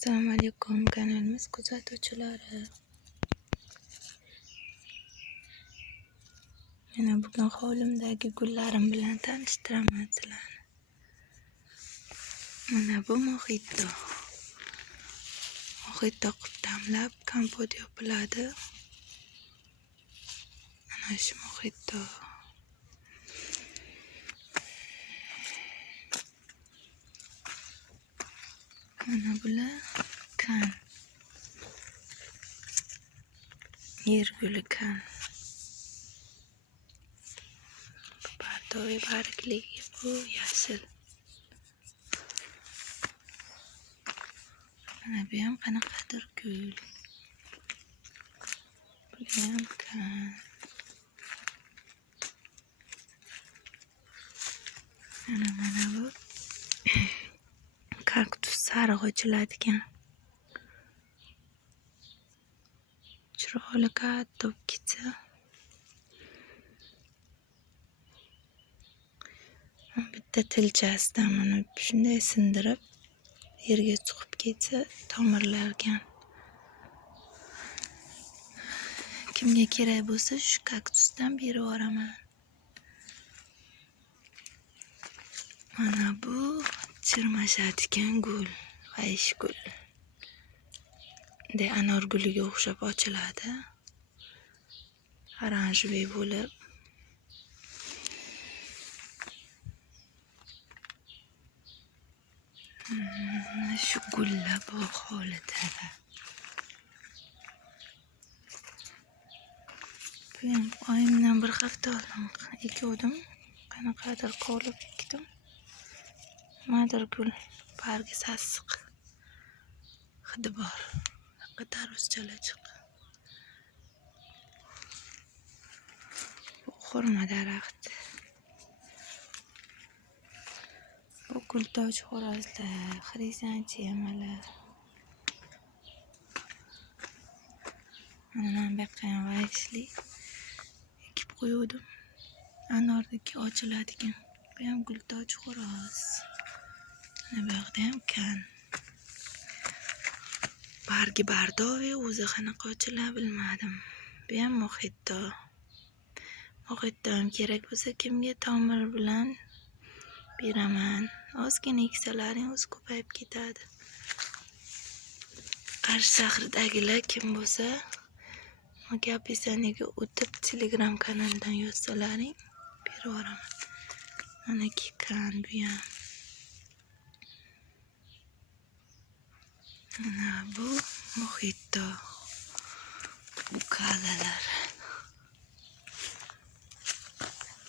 Assalomu alaykum kanalimiz kuzatuvchilari. Mana bugun hovlimdagi gullarim bilan tanishtiraman sizlarni. Mana bu mojito. Mojito qilib damlab kompot yopiladi. Mana shu mojito. Mana bular kan. Yer guli kan. Bardoy bargligi bu yashil. Mana bu ham qanaqadir gul. Bu ham kan. Mana bu kaktus sariq ochiladigan. Chiroyli katta ketsa. Bitta tilchasidan mana shunday sindirib yerga chiqib ketsa tomirlarga. Kimga kerak bo'lsa shu kaktusdan berib yuboraman. Mana bu chirmashadigan gul, vayish gul. Anor guliga o'xshab ochiladi. Oranjviy bo'lib. Shu gullar bog' hovlida. Bu ham oyimdan bir hafta oldin ekdim. Qanaqadir qolib ekdim. Nimadir gul, bargi sassiq. Hidi bor. Tarvuzchalar chiqqan. Bu xurmo daraxti. Bu gultoj xo'rozlar, xrizantemalar. Mana bu yoqqa ham vayishli ekib qo'ydim. Anordagi ochiladigan. Bu ham gultoj xo'roz. Mana bu yoqda ham kan. Bargi bardovi o'zi qanaqa ochilar bilmadim. Bu ham mojito. Mojito ham kerak bo'lsa kimga tomir bilan beraman. Ozgina eksalaring o'zi ko'payib ketadi. Qarshi shahridagilar kim bo'lsa, opisiyaga o'tib Telegram kanalidan yozsalaring berib yuboraman. Mana kan bu ham. Mana bu mojito. Bu kalalar.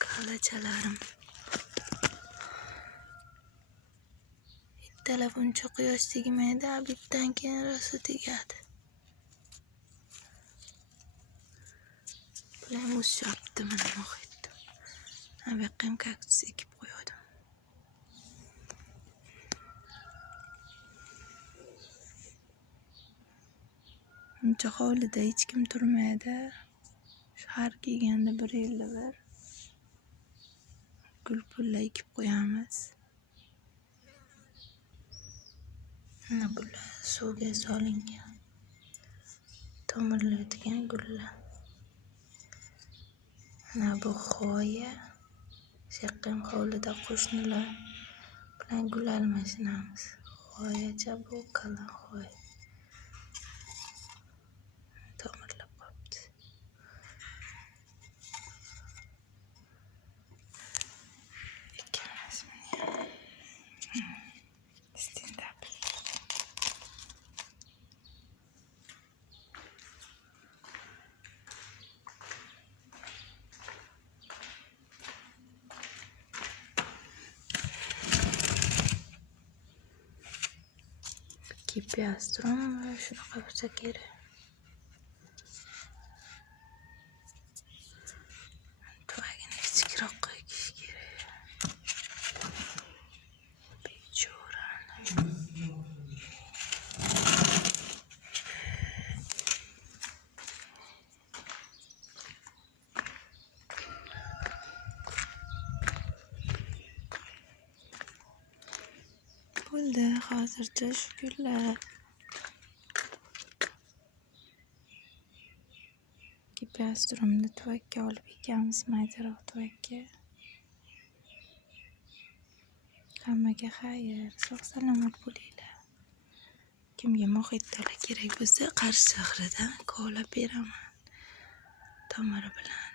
Kalachalarim. Telefoncha quyosh tegmaydi, bitdan keyin rosa tegadi. Bular o'shyapti mana mojito. Bu yoqqa ham kaktus ekib qo'ydim. Buncha hovlida hech kim turmaydi. Shahar kelganda bir yilda bir gul pullar ekib qo'yamiz. Mana bular suvga solingan. Tomirlaydigan gullar. Mana bu xoya. Shaqim hovlida qo'shnilar bilan gul almashinamiz. Xoyacha bu kalon xoya. Tomirlab qopti. Kipyastron va shunaqa bo'lsa kerak. Tuvagini kichikroq qo'yish kerak. Bechorani. Bo'ldi, hozircha shu gullar. gipiastrumni tuvakka olib ekamiz, maydaroq tuvakka. Hammaga xayr, sog' salomat bo'linglar. Kimga moxittolar kerak bo'lsa, Qarshi shahridan kovlab beraman tomiri bilan.